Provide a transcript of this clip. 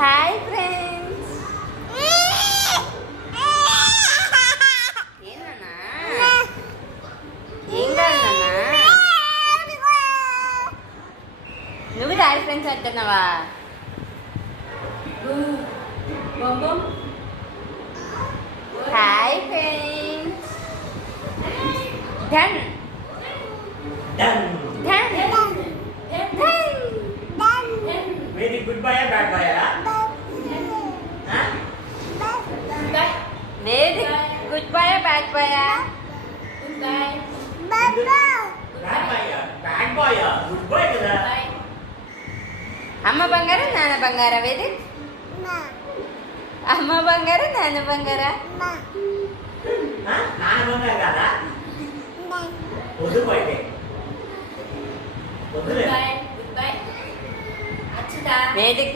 Hi friends. ఏంటన్నా ఏం కాదన్నా నువ్వు హాయ్ ఫ్రెండ్స్ అంటున్నావా? Hi friends. Done Done. Done Very good boy or bad boy? Huh? Very good bye bad boy? Bad boy. Bad boy. Good boy కదా. అమ్మ బంగారా నాన్న బంగారా? వేది అమ్మ బంగారా నాన్న బంగారా? నాన్న బంగారు కదా. వద్దు పోయితే వద్దులే. వేదిక్